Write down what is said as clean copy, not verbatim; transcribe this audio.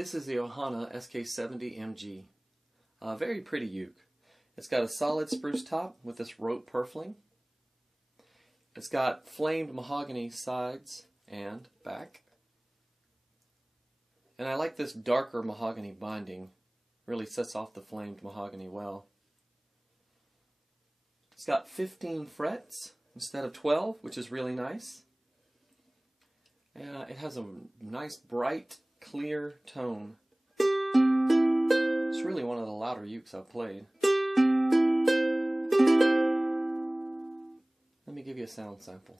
This is the Ohana Sk-70 MG. A very pretty uke. It's got a solid spruce top with this rope purfling. It's got flamed mahogany sides and back. And I like this darker mahogany binding. Really sets off the flamed mahogany well. It's got 15 frets instead of 12, which is really nice. It has a nice bright, clear tone. It's really one of the louder ukes I've played. Let me give you a sound sample.